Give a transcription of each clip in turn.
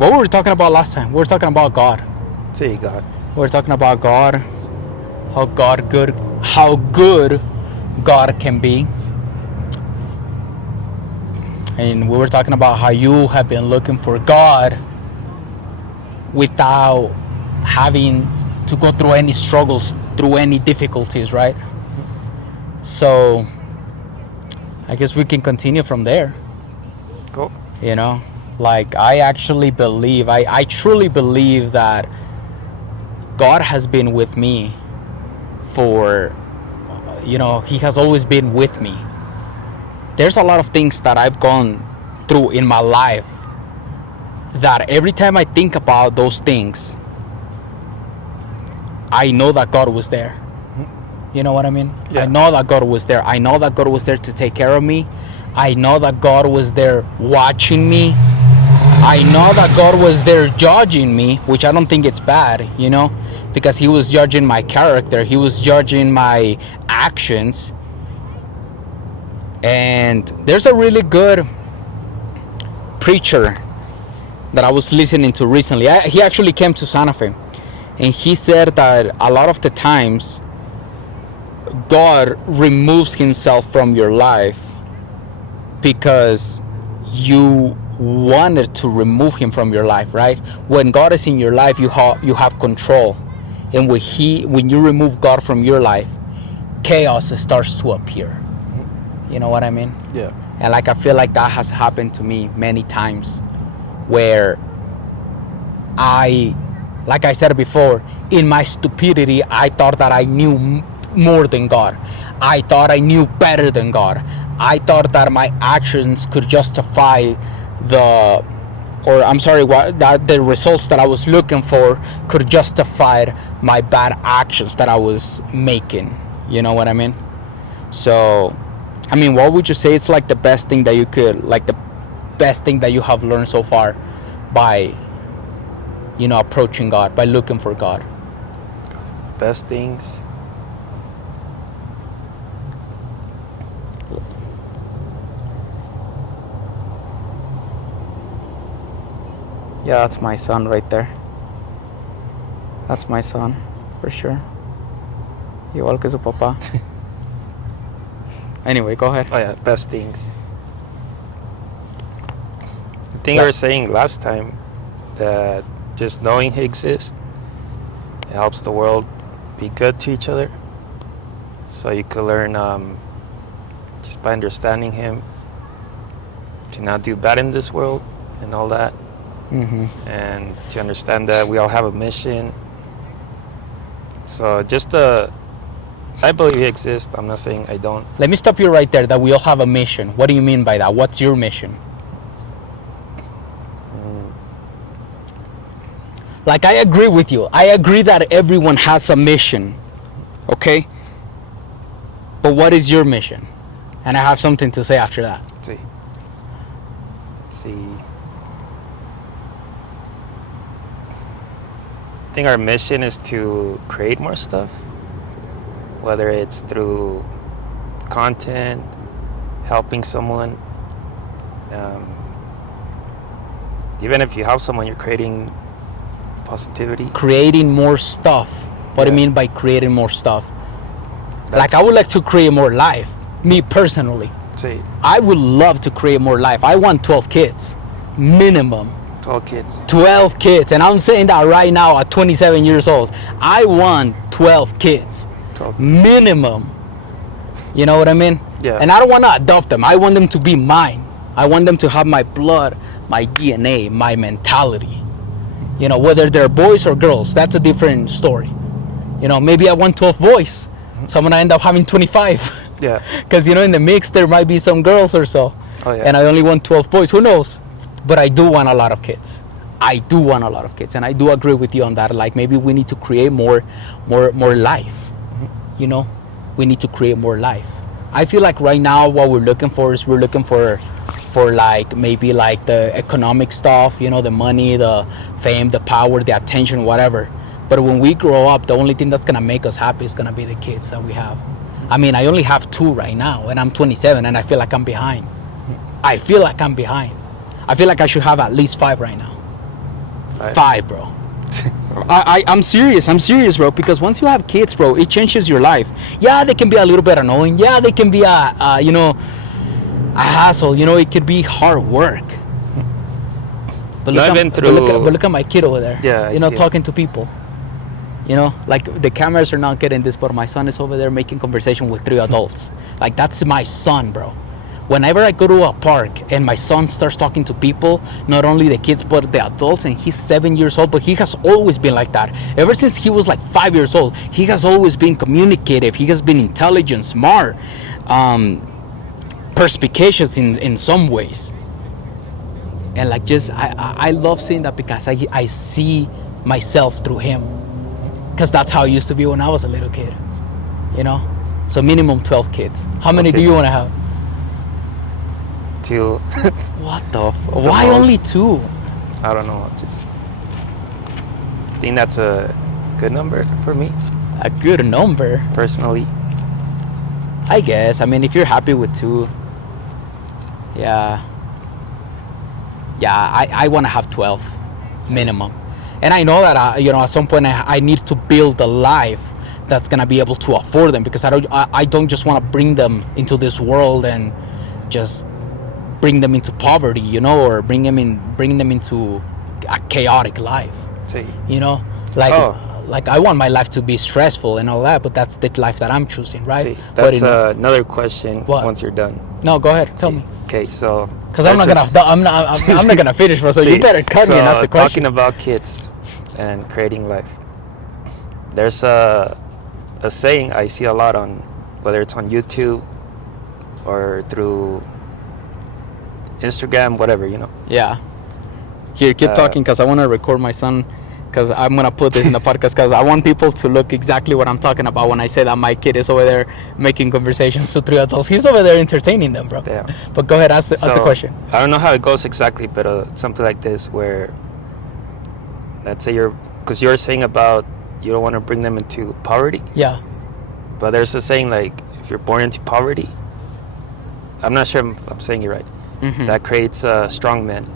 What were we talking about last time? We were talking about God. See, God. We were talking about God, how good God can be. And we were talking about how you have been looking for God without having to go through any struggles, through any difficulties, right? So I guess we can continue from there. Cool. You know, like I actually believe, I truly believe that God has been with me for, he has always been with me. There's a lot of things that I've gone through in my life that every time I think about those things, I know that God was there. You know what I mean? Yeah. I know that God was there. I know that God was there to take care of me. I know that God was there watching me. I know that God was there judging me, which I don't think it's bad, because he was judging my character. He was judging my actions. And there's a really good preacher that I was listening to recently. He actually came to Santa Fe. And he said that a lot of the times God removes himself from your life because you wanted to remove him from your life, right? When God is in your life, you have control. And when you remove God from your life, chaos starts to appear. You know what I mean? Yeah. And I feel like that has happened to me many times, where like I said before, in my stupidity, I thought that I knew more than God. I thought I knew better than God. I thought that my actions could justify the results that I was looking for could justify my bad actions that I was making. You know what I mean? So, I mean, what would you say it's like the best thing that you have learned so far by, approaching God, by looking for God? Best things. Yeah, that's my son right there. That's my son, for sure. Igual que su papá. Anyway, go ahead. Oh yeah, best things. I think you were saying last time that just knowing he exists, it helps the world be good to each other. So you could learn just by understanding him to not do bad in this world and all that. Mm-hmm. And to understand that we all have a mission. So I believe he exists. I'm not saying I don't. Let me stop you right there, that we all have a mission. What do you mean by that? What's your mission? Like, I agree with you. I agree that everyone has a mission. Okay? But what is your mission? And I have something to say after that. Let's see. I think our mission is to create more stuff, whether it's through content, helping someone. Even if you help someone, you're creating positivity. Creating more stuff. What do you mean by creating more stuff? Like, I would like to create more life. Me personally. See. I would love to create more life. I want 12 kids. Minimum. 12 kids. 12 kids. And I'm saying that right now at 27 years old. I want 12 kids. 12. Minimum. You know what I mean? Yeah. And I don't want to adopt them. I want them to be mine. I want them to have my blood, my DNA, my mentality. Whether they're boys or girls, that's a different story. Maybe I want 12 boys. So I'm going to end up having 25. Yeah. Because, in the mix, there might be some girls or so. Oh, yeah. And I only want 12 boys. Who knows? But I do want a lot of kids. And I do agree with you on that. Like, maybe we need to create more life. We need to create more life. I feel like right now what we're looking for like maybe like the economic stuff, the money, the fame, the power, the attention, whatever. But when we grow up, the only thing that's gonna make us happy is gonna be the kids that we have. I mean, I only have 2 right now, and I'm 27, and I feel like I'm behind. I feel like I should have at least 5 right now. 5, bro. I'm serious, bro, because once you have kids, bro, it changes your life. Yeah, they can be a little bit annoying. Yeah, they can be a hassle. It could be hard work. But look at my kid over there. Yeah, talking to people. Like the cameras are not getting this, but my son is over there making conversation with 3 adults. Like, that's my son, bro. Whenever I go to a park and my son starts talking to people, not only the kids but the adults, and he's 7 years old, but he has always been like that. Ever since he was like 5 years old, he has always been communicative. He has been intelligent, smart, perspicacious in some ways. And like, just I love seeing that, because I see myself through him, because that's how it used to be when I was a little kid. So minimum 12 kids. How many do you want to have? 2. What the why most. Only 2? I don't know. Just think that's a good number for me. A good number? Personally, I guess. I mean, if you're happy with 2, yeah, I want to have 12 minimum. And I know that at some point I need to build a life that's gonna be able to afford them, because I don't just want to bring them into this world and just bring them into poverty, or bring them into a chaotic life. See. Like I want my life to be stressful and all that, but that's the life that I'm choosing, right? See, that's another question. What? Once you're done. No, go ahead. Tell me. Okay, so. Because I'm not gonna finish, bro. So you better cut me and ask the question. Talking about kids and creating life, there's a saying I see a lot on, whether it's on YouTube or through Instagram, whatever, Yeah. Here, keep talking, because I want to record my son, because I'm going to put this in the podcast, because I want people to look exactly what I'm talking about when I say that my kid is over there making conversations to 3 adults. He's over there entertaining them, bro. Yeah. But go ahead, ask the question. I don't know how it goes exactly, but something like this, where, let's say because you're saying about you don't want to bring them into poverty. Yeah. But there's a saying, like, if you're born into poverty, I'm not sure if I'm saying it right. Mm-hmm. That creates strong men.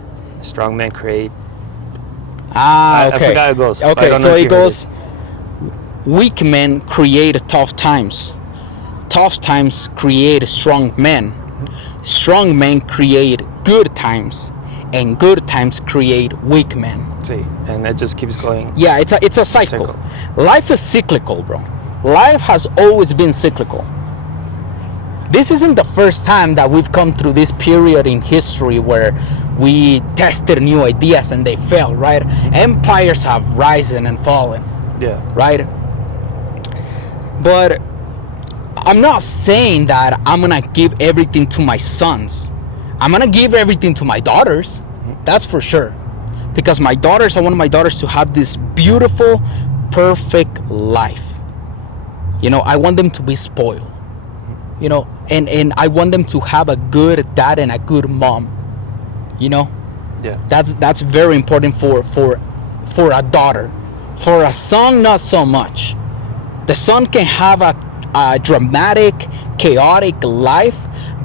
Strong men create. Okay. I forgot how it goes. Okay, so it goes, weak men create tough times. Tough times create strong men. Strong men create good times. And good times create weak men. See, and it just keeps going. Yeah, it's a cycle. Life is cyclical, bro. Life has always been cyclical. This isn't the first time that we've come through this period in history where we tested new ideas and they failed, right? Empires have risen and fallen. Yeah. Right? But I'm not saying that I'm gonna give everything to my sons. I'm gonna give everything to my daughters. That's for sure. Because I want my daughters to have this beautiful, perfect life. I want them to be spoiled. And I want them to have a good dad and a good mom. Yeah. That's very important for a daughter. For a son, not so much. The son can have a dramatic, chaotic life,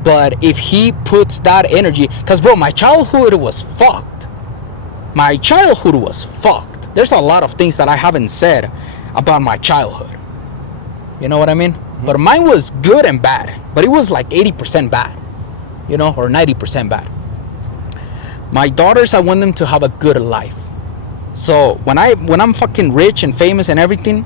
but if he puts that energy, because bro, my childhood was fucked. There's a lot of things that I haven't said about my childhood. You know what I mean? Mm-hmm. But mine was good and bad, but it was like 80% bad, or 90% bad. My daughters, I want them to have a good life. So when I'm fucking rich and famous and everything,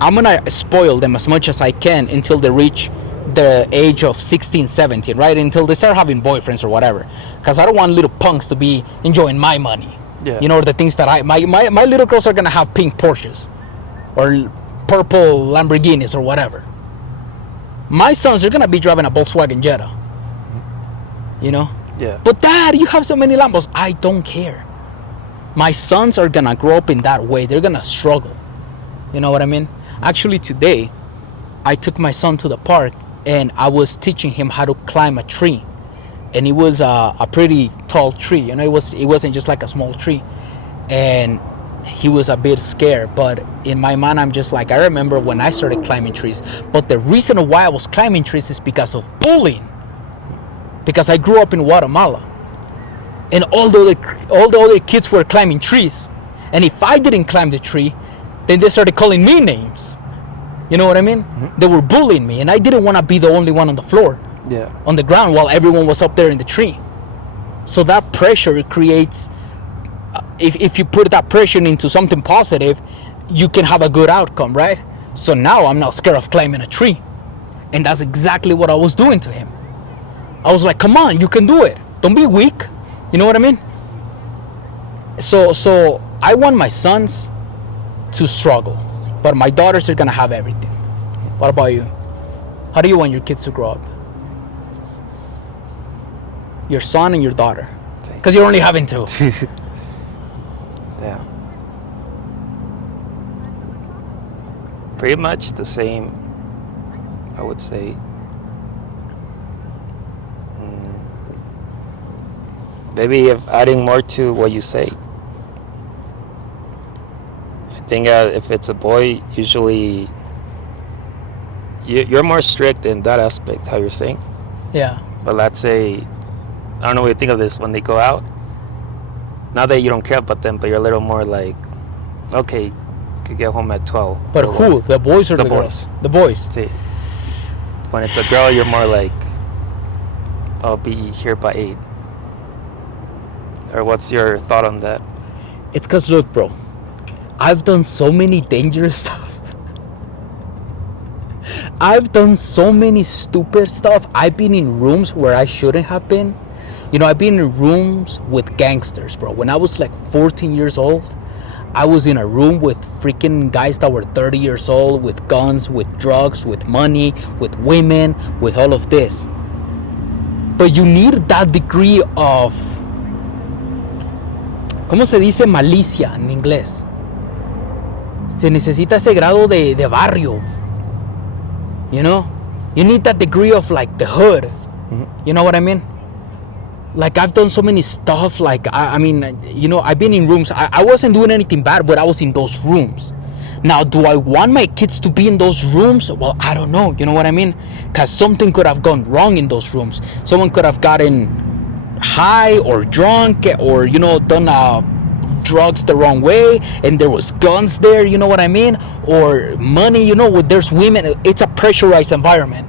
I'm gonna spoil them as much as I can until they reach the age of 16, 17, right? Until they start having boyfriends or whatever. Because I don't want little punks to be enjoying my money. Yeah. Or the things that my little girls are gonna have pink Porsches or purple Lamborghinis or whatever. My sons are gonna be driving a Volkswagen Jetta. Yeah. But dad, you have so many Lambos. I don't care. My sons are gonna grow up in that way. They're gonna struggle. You know what I mean? Actually, today I took my son to the park and I was teaching him how to climb a tree. And it was a pretty tall tree. It wasn't just like a small tree. And he was a bit scared, but in my mind I'm just like, I remember when I started climbing trees. But the reason why I was climbing trees is because of bullying. Because I grew up in Guatemala. and all the other kids were climbing trees. And if I didn't climb the tree, then they started calling me names. You know what I mean? They were bullying me, and I didn't want to be the only one on the floor, on the ground, while everyone was up there in the tree. So that pressure creates, if you put that pressure into something positive, you can have a good outcome, right? So now I'm not scared of climbing a tree. And that's exactly what I was doing to him. I was like, come on, you can do it. Don't be weak. You know what I mean? So I want my sons to struggle, but my daughters are gonna have everything. What about you? How do you want your kids to grow up? Your son and your daughter, because you're only having two. Yeah. Pretty much the same, I would say. Maybe if adding more to what you say. I think if it's a boy, usually you're more strict in that aspect, how you're saying. Yeah. But let's say, I don't know what you think of this, when they go out, not that you don't care about them, but you're a little more like, okay, you could get home at 12. But who? The boys or the girls? The boys. See, when it's a girl, you're more like, I'll be here by 8. Or what's your thought on that? It's because, look, bro, I've done so many dangerous stuff. I've done so many stupid stuff. I've been in rooms where I shouldn't have been. You know, I've been in rooms with gangsters, bro. When I was like 14 years old, I was in a room with freaking guys that were 30 years old, with guns, with drugs, with money, with women, with all of this. But you need that degree of, ¿cómo se dice malicia en inglés? Se necesita ese grado de barrio. You know? You need that degree of like the hood. You know what I mean? Like, I've done so many stuff. Like, I mean, you know, I've been in rooms. I wasn't doing anything bad, but I was in those rooms. Now, do I want my kids to be in those rooms? Well, I don't know. You know what I mean? Because something could have gone wrong in those rooms. Someone could have gotten high or drunk or, you know, done drugs the wrong way, and there was guns there. You know what I mean? Or money. You know, there's women. It's a pressurized environment.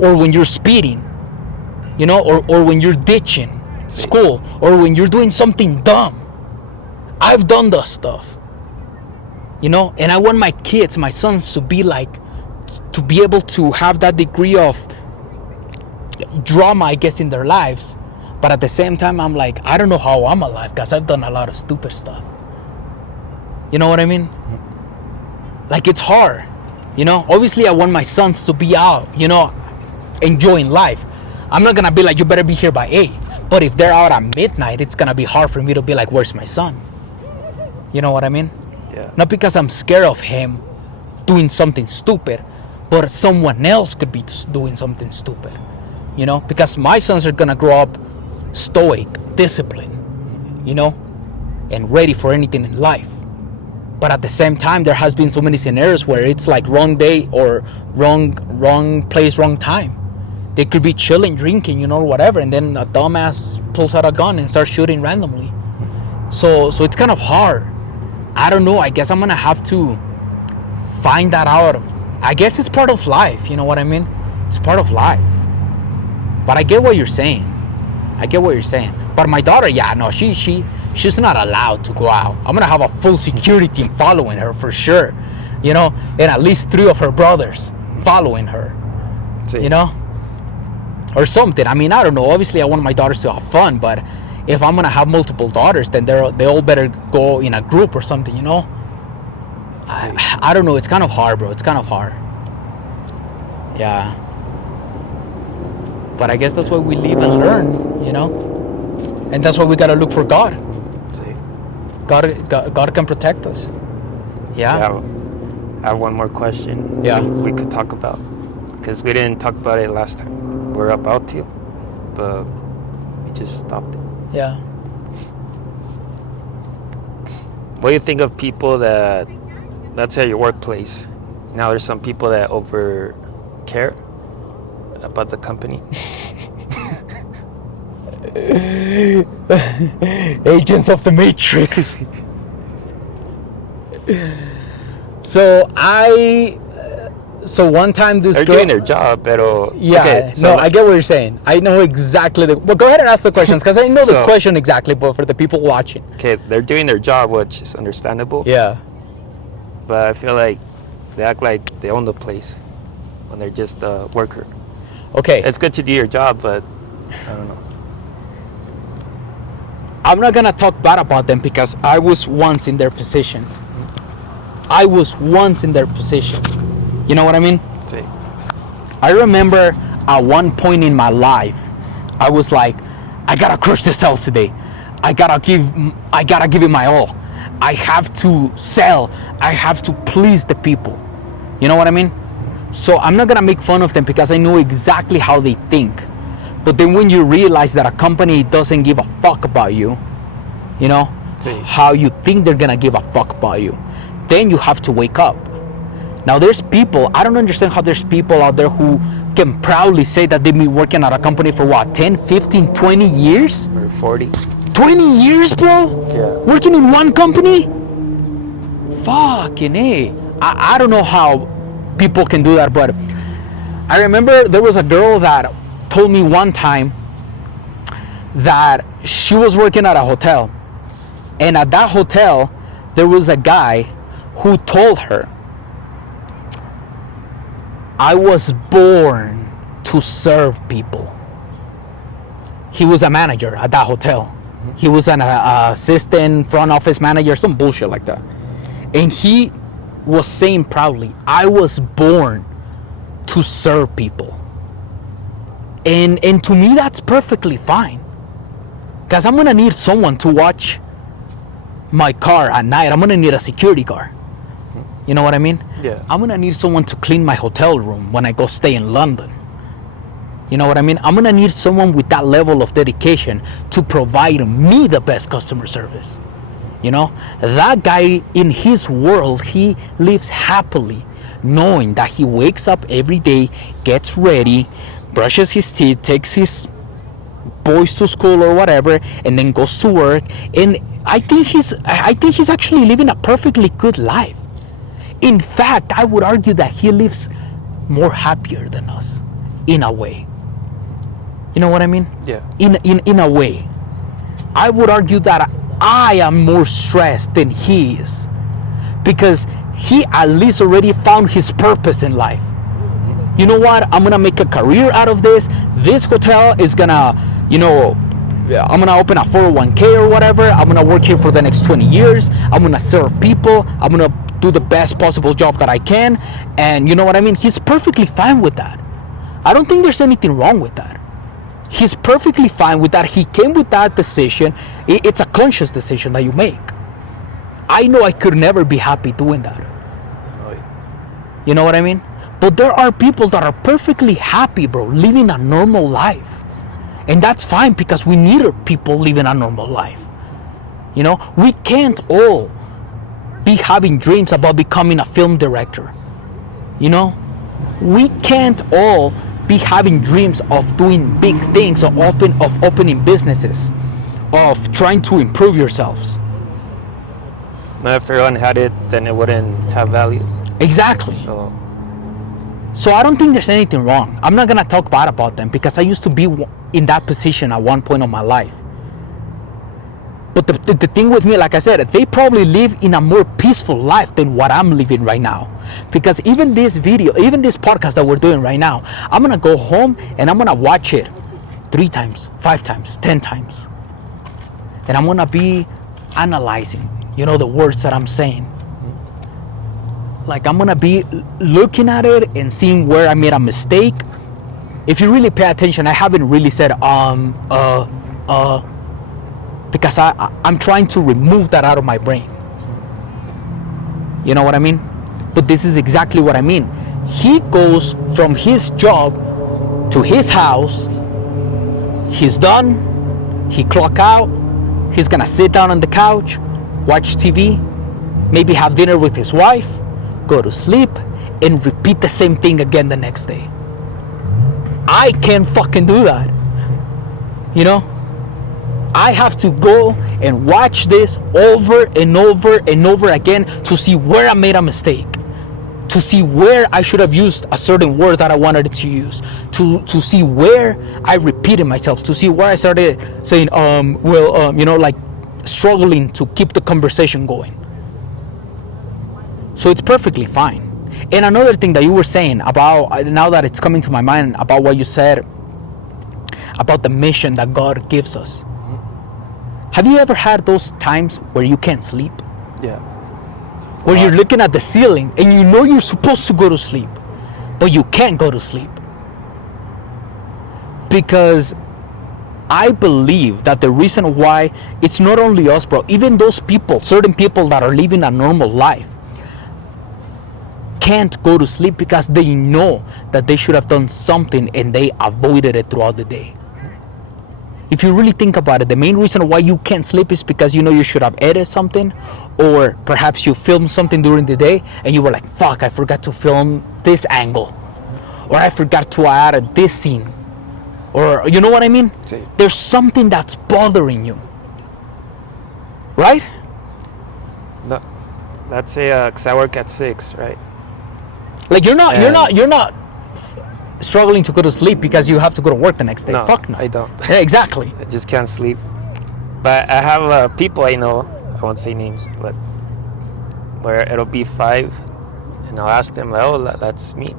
Or when you're speeding. You know, or when you're ditching school, or when you're doing something dumb. I've done that stuff. You know, and I want my kids, my sons, to be like, to be able to have that degree of drama, I guess, in their lives. But at the same time, I'm like, I don't know how I'm alive, because I've done a lot of stupid stuff. You know what I mean? Like, it's hard. You know, obviously I want my sons to be out, you know, enjoying life. I'm not gonna be like, you better be here by 8. But if they're out at midnight, it's gonna be hard for me to be like, where's my son? You know what I mean? Yeah. Not because I'm scared of him doing something stupid, but someone else could be doing something stupid. You know, because my sons are gonna grow up stoic, disciplined, you know, and ready for anything in life. But at the same time, there has been so many scenarios where it's like wrong day or wrong place, wrong time. They could be chilling, drinking, you know, whatever, and then a dumbass pulls out a gun and starts shooting randomly. So it's kind of hard. I don't know. I guess I'm gonna have to find that out. I guess it's part of life. You know what I mean? It's part of life. But I get what you're saying. But my daughter, yeah, no, she's not allowed to go out. I'm gonna have a full security team following her for sure. You know, and at least 3 of her brothers following her. You know? Or something. I mean, I don't know. Obviously, I want my daughters to have fun, but if I'm gonna have multiple daughters, then they all better go in a group or something, you know? I don't know. It's kind of hard, bro. It's kind of hard. Yeah. But I guess that's why we live and learn, you know? And that's why we gotta look for God. God can protect us. Yeah. I have one more question. Yeah. We could talk about, because we didn't talk about it last time. We're about to, but we just stopped it. Yeah. What do you think of people that, let's say, your workplace? Now there's some people that over care about the company. Agents of the Matrix. So one time this They're girl, doing their job, pero yeah, okay, no, I get what you're saying. I know exactly well, go ahead and ask the questions because I know the So- question exactly, but for the people watching. okay, they're doing their job, which is understandable. Yeah. But I feel like they act like they own the place when they're just a worker. Okay. It's good to do your job, but I don't know. I'm not gonna talk bad about them because I was once in their position. I was once in their position. You know what I mean? See, I remember at one point in my life, I was like, I gotta crush the sales today. I gotta give it my all. I have to sell. I have to please the people. You know what I mean? So I'm not gonna make fun of them because I know exactly how they think. But then when you realize that a company doesn't give a fuck about you, you know, See. how you think they're gonna give a fuck about you, then you have to wake up. Now there's people, I don't understand how there's people out there who can proudly say that they've been working at a company for what, 10, 15, 20 years? or 40. 20 years, bro? Yeah. Working in one company? Fucking A. I don't know how people can do that, but I remember there was a girl that told me one time that she was working at a hotel, and at that hotel there was a guy who told her, I was born to serve people. He was a manager at that hotel. He was an assistant front office manager, some bullshit like that. And he was saying proudly, I was born to serve people. And to me, that's perfectly fine. Because I'm gonna need someone to watch my car at night. I'm gonna need a security guard. You know what I mean? Yeah. I'm gonna need someone to clean my hotel room when I go stay in London. You know what I mean? I'm gonna need someone with that level of dedication to provide me the best customer service. You know, that guy in his world, he lives happily knowing that he wakes up every day, gets ready, brushes his teeth, takes his boys to school or whatever, and then goes to work. And I think he's actually living a perfectly good life. In fact, I would argue that he lives more happier than us, in a way. You know what I mean? Yeah. In a way. I would argue that I am more stressed than he is, because he at least already found his purpose in life. You know what? I'm gonna make a career out of this. This hotel is gonna, you know, I'm gonna open a 401k or whatever. I'm gonna work here for the next 20 years. I'm gonna serve people. I'm gonna do the best possible job that I can. And you know what I mean? He's perfectly fine with that. I don't think there's anything wrong with that. He's perfectly fine with that. He came with that decision. It's a conscious decision that you make. I know I could never be happy doing that. Oh, yeah. You know what I mean? But there are people that are perfectly happy, bro, living a normal life. And that's fine, because we need people living a normal life. You know, we can't all be having dreams about becoming a film director. You know, we can't all be having dreams of doing big things, of opening businesses, of trying to improve yourselves. Now, if everyone had it, then it wouldn't have value. Exactly. So I don't think there's anything wrong. I'm not gonna talk bad about them, because I used to be in that position at one point of my life. But the thing with me, like I said, they probably live in a more peaceful life than what I'm living right now. Because even this video, even this podcast that we're doing right now, I'm gonna go home and I'm gonna watch it 3 times, 5 times, 10 times. And I'm gonna be analyzing, you know, the words that I'm saying. Like, I'm gonna be looking at it and seeing where I made a mistake. If you really pay attention, I haven't really said because I'm trying to remove that out of my brain. You know what I mean? But this is exactly what I mean. He goes from his job to his house. He's done. He clock out. He's gonna sit down on the couch, watch TV, maybe have dinner with his wife, go to sleep, and repeat the same thing again the next day. I can't fucking do that. You know? I have to go and watch this over and over and over again to see where I made a mistake, to see where I should have used a certain word that I wanted to use, to see where I repeated myself, to see where I started saying, like struggling to keep the conversation going. So it's perfectly fine. And another thing that you were saying about, now that it's coming to my mind, about what you said about the mission that God gives us. Have you ever had those times where you can't sleep? Yeah. Where you're looking at the ceiling and you know you're supposed to go to sleep, but you can't go to sleep? Because I believe that the reason why it's not only us, bro, even those people, certain people that are living a normal life, can't go to sleep because they know that they should have done something and they avoided it throughout the day. If you really think about it, the main reason why you can't sleep is because you know you should have edited something, or perhaps you filmed something during the day and you were like, fuck, I forgot to film this angle, or I forgot to add this scene, or you know what I mean? Sí. There's something that's bothering you, right? No, let's say, 'cause I work at 6, right? Like you're not struggling to go to sleep because you have to go to work the next day. No, Fuck no. I don't. Yeah, exactly. I just can't sleep. But I have people I know, I won't say names, but where it'll be 5, and I'll ask them, like, oh, let's meet.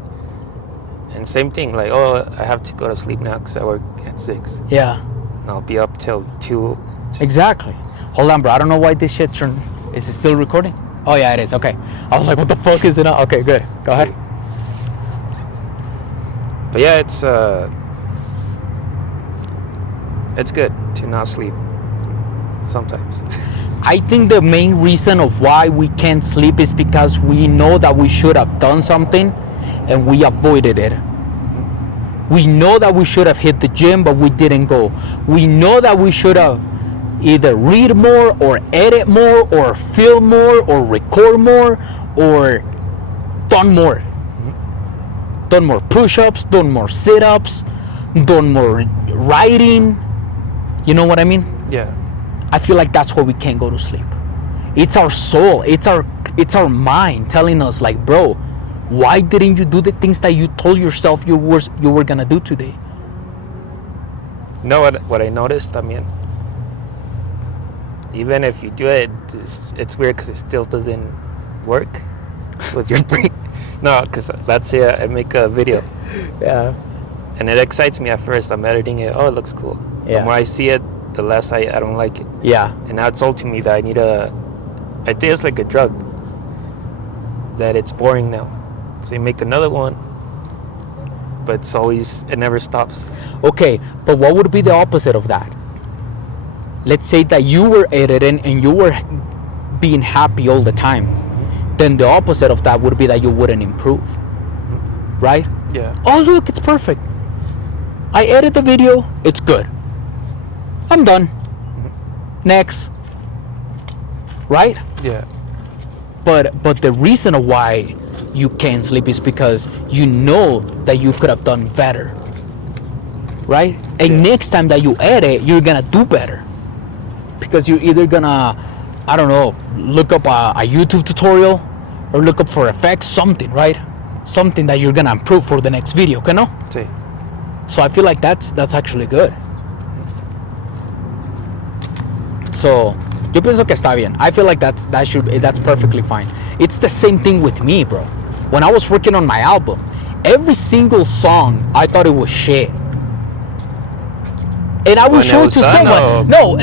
And same thing, like, oh, I have to go to sleep now because I work at 6. Yeah. And I'll be up till 2. Exactly. Hold on, bro. I don't know why this shit turned. Is it still recording? Oh yeah, it is. Okay. I was like, what the fuck is it now? Okay, good. Go ahead. But yeah, it's good to not sleep sometimes. I think the main reason of why we can't sleep is because we know that we should have done something and we avoided it. We know that we should have hit the gym, but we didn't go. We know that we should have either read more or edit more or film more or record more or done more. Done more push-ups, done more sit-ups, done more writing. You know what I mean? Yeah. I feel like that's why we can't go to sleep. It's our soul, it's our mind telling us, like, bro, why didn't you do the things that you told yourself you were gonna do today? You know what I noticed? I mean, even if you do it, it's weird because it still doesn't work with your brain. No, because let's say I make a video. Yeah. And it excites me at first. I'm editing it. Oh, it looks cool. Yeah. The more I see it, the less I don't like it. Yeah. And now it's told to me that I think it's like a drug. That it's boring now. So you make another one, but it never stops. Okay, but what would be the opposite of that? Let's say that you were editing and you were being happy all the time. Then the opposite of that would be that you wouldn't improve. Right? Yeah. Oh, look, it's perfect. I edit the video, it's good. I'm done. Next. Right? Yeah. But the reason why you can't sleep is because you know that you could have done better. Right? And next time that you edit, you're gonna do better. Because you're either gonna, I don't know, look up a YouTube tutorial or look up for effects, something, right? Something that you're gonna improve for the next video, ¿no? Sí. So I feel like that's actually good. So yo pienso que está bien. I feel like that's perfectly fine. It's the same thing with me, bro. When I was working on my album, every single song I thought it was shit. And I would show it to someone. No.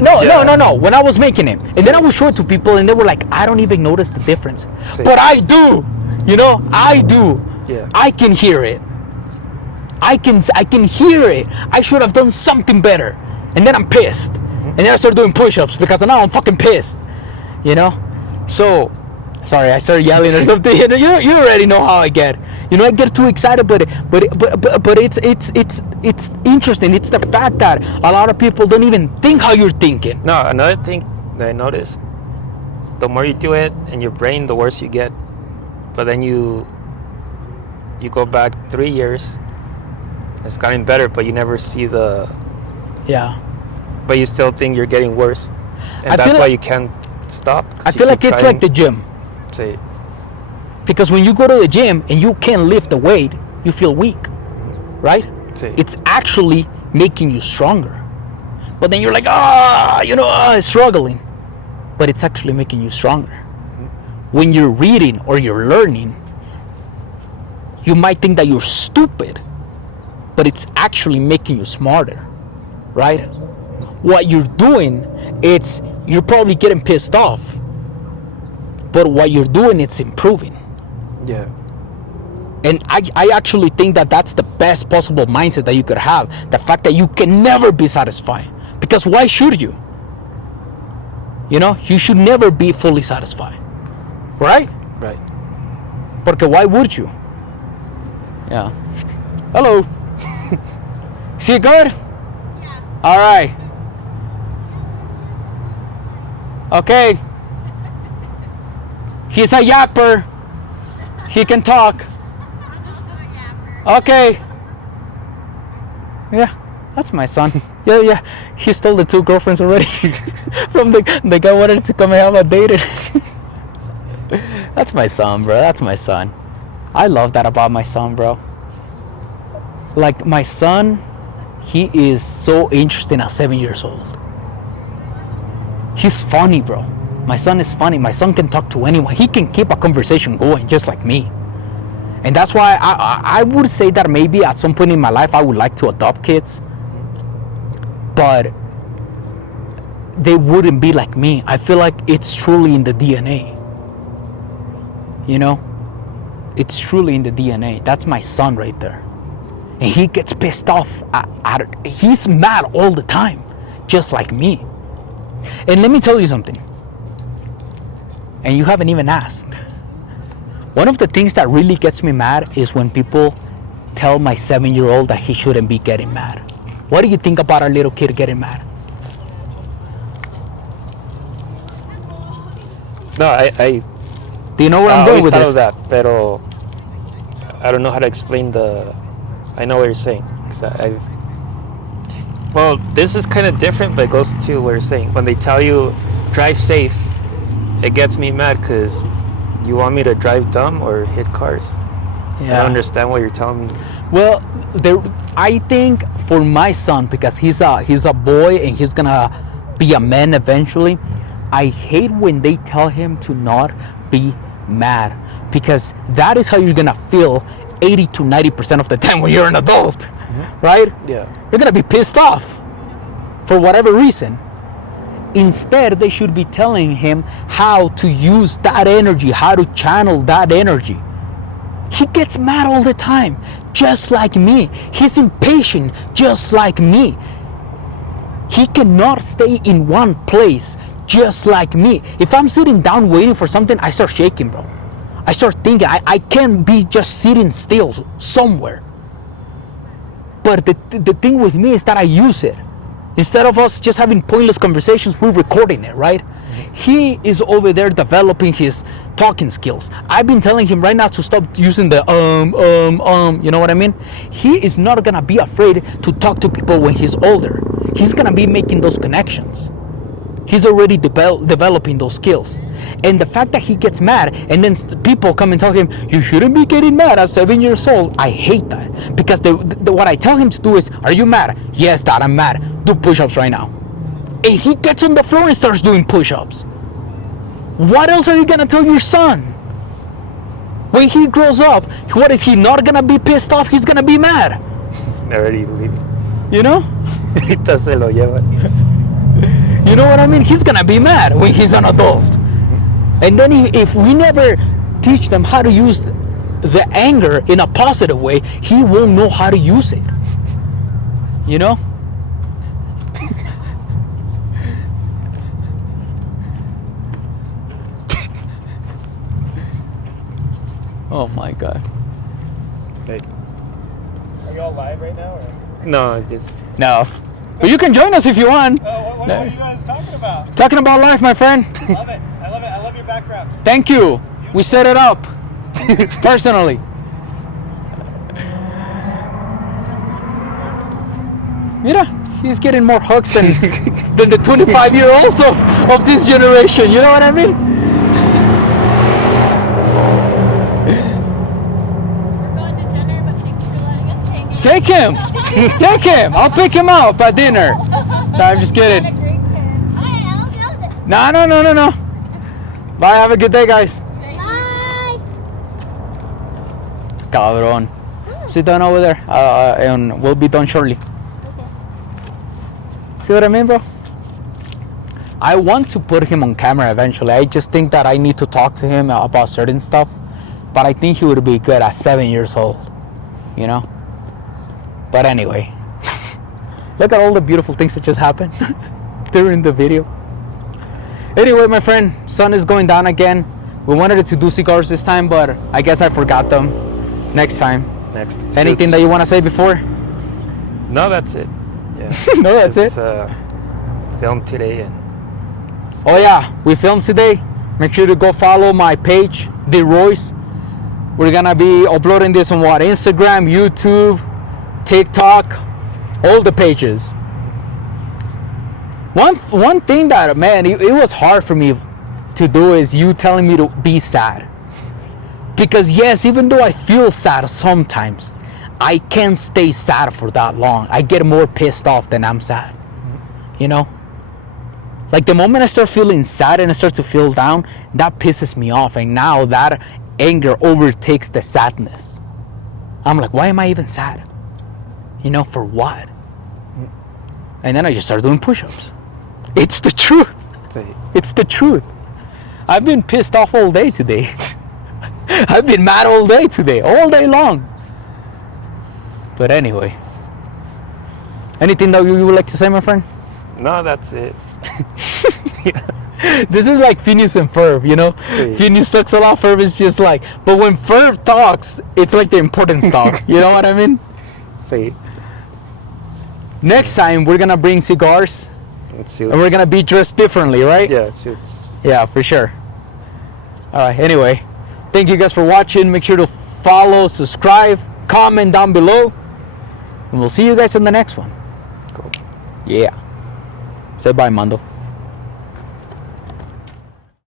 When I was making it. And then I would show it to people and they were like, I don't even notice the difference. Sí. But I do. You know, I do. Yeah. I can hear it. I can hear it. I should have done something better. And then I'm pissed. And then I start doing push-ups because now I'm fucking pissed. You know? So, sorry, I started yelling or something. You already know how I get. You know, I get too excited, but it's interesting. It's the fact that a lot of people don't even think how you're thinking. No, another thing that I noticed, the more you do it in your brain, the worse you get. But then you go back 3 years, it's gotten better, but you never see the but you still think you're getting worse, and I that's feel why like- you can't stop. I feel like it's like the gym. Say, Because when you go to the gym and you can't lift the weight, you feel weak, right? say, It's actually making you stronger. But then you're like, struggling. But it's actually making you stronger. When you're reading or you're learning, you might think that you're stupid, but it's actually making you smarter, right? What you're doing, you're probably getting pissed off, but what you're doing, it's improving. yeah, And I actually think that that's the best possible mindset that you could have. The fact that you can never be satisfied. Because why should you? You should never be fully satisfied. Right? right. Porque why would you? Yeah. Hello. She good? Yeah. All right. Okay. He's a yapper. He can talk. Okay. Yeah, that's my son. Yeah. He stole the 2 girlfriends already from the guy wanted to come and have a date. That's my son, bro. That's my son. I love that about my son, bro. Like, my son, he is so interesting at 7 years old. He's funny, bro. My son is funny. My son can talk to anyone. He can keep a conversation going just like me. And that's why I would say that maybe at some point in my life I would like to adopt kids. But they wouldn't be like me. I feel like it's truly in the DNA. It's truly in the DNA. That's my son right there. And he gets pissed off at it. He's mad all the time, just like me. And let me tell you something. And you haven't even asked. One of the things that really gets me mad is when people tell my 7-year-old that he shouldn't be getting mad. What do you think about our little kid getting mad? No, I Do you know where I'm I going always with thought this? of that, pero I don't know how to explain I know what you're saying. 'Cause well, this is kind of different, but it goes to what you're saying. When they tell you drive safe, it gets me mad because you want me to drive dumb or hit cars. I don't understand what you're telling me. Well, I think for my son, because he's a boy and he's gonna be a man eventually, I hate when they tell him to not be mad, because that is how you're gonna feel 80 to 90% of the time when you're an adult, right? Yeah. You're gonna be pissed off for whatever reason. Instead, they should be telling him how to use that energy, how to channel that energy. He gets mad all the time, just like me. He's impatient, just like me. He cannot stay in one place, just like me. If I'm sitting down waiting for something, I start shaking, bro. I start thinking. I can't be just sitting still somewhere. But the thing with me is that I use it. Instead of us just having pointless conversations, we're recording it, right? He is over there developing his talking skills. I've been telling him right now to stop using the you know what I mean? He is not gonna be afraid to talk to people when he's older. He's gonna be making those connections. He's already developing those skills. And the fact that he gets mad and then people come and tell him, you shouldn't be getting mad at 7 years old, I hate that. Because what I tell him to do is, are you mad? Yes, Dad, I'm mad. Do push-ups right now. And he gets on the floor and starts doing push-ups. What else are you gonna tell your son? When he grows up, what is he not gonna be pissed off? He's gonna be mad. Already leaving. You know? Ahorita se lo lleva. You know what I mean? He's gonna be mad when he's an adult. And then if we never teach them how to use the anger in a positive way, he won't know how to use it. You know? Oh my God. Hey. Are you all live right now? Or? No, just No. But you can join us if you want. Oh, what are you guys talking about? Talking about life, my friend. Love it. I love it. I love your background. Thank you. We set it up. Personally. Mira. he's getting more hugs than the 25-year-olds of this generation. You know what I mean? We're going to dinner, but thanks for letting us hang out. Take him. Take him. I'll pick him up at dinner. No, I'm just What a kidding. great kid. No. Bye. Have a good day, guys. Bye. Cabrón. Sit down over there, and we'll be done shortly. See what I mean, bro? I want to put him on camera eventually. I just think that I need to talk to him about certain stuff. But I think he would be good at 7 years old, you know? But anyway, look at all the beautiful things that just happened during the video. Anyway, my friend, sun is going down again. We wanted to do cigars this time, but I guess I forgot them. Next time. Next. Anything that you want to say before? No, that's it. Yeah. No, that's it. Filmed today and Oh yeah, we filmed today. Make sure to go follow my page, The Royce. We're gonna be uploading this on what? Instagram, YouTube, TikTok, all the pages. One thing that, man, it was hard for me to do is you telling me to be sad. Because yes, even though I feel sad sometimes, I can't stay sad for that long. I get more pissed off than I'm sad. You know? Like the moment I start feeling sad and I start to feel down, that pisses me off. And now that anger overtakes the sadness. I'm like, why am I even sad? You know, for what? And then I just start doing push-ups. It's the truth. It's the truth. I've been pissed off all day today. I've been mad all day today, all day long. But anyway, anything that you would like to say, my friend? no, that's it. This is like Phineas and Ferb, you know? Sí. Phineas talks a lot, Ferb is just like, but when Ferb talks, it's like the important stuff. You know what I mean? See, Next time, we're gonna bring cigars, it suits. and we're gonna be dressed differently, right? Yeah, it suits. Yeah, for sure. All right, anyway, thank you guys for watching. Make sure to follow, subscribe, comment down below, and we'll see you guys in the next one. Cool. Yeah. Say bye, Mando.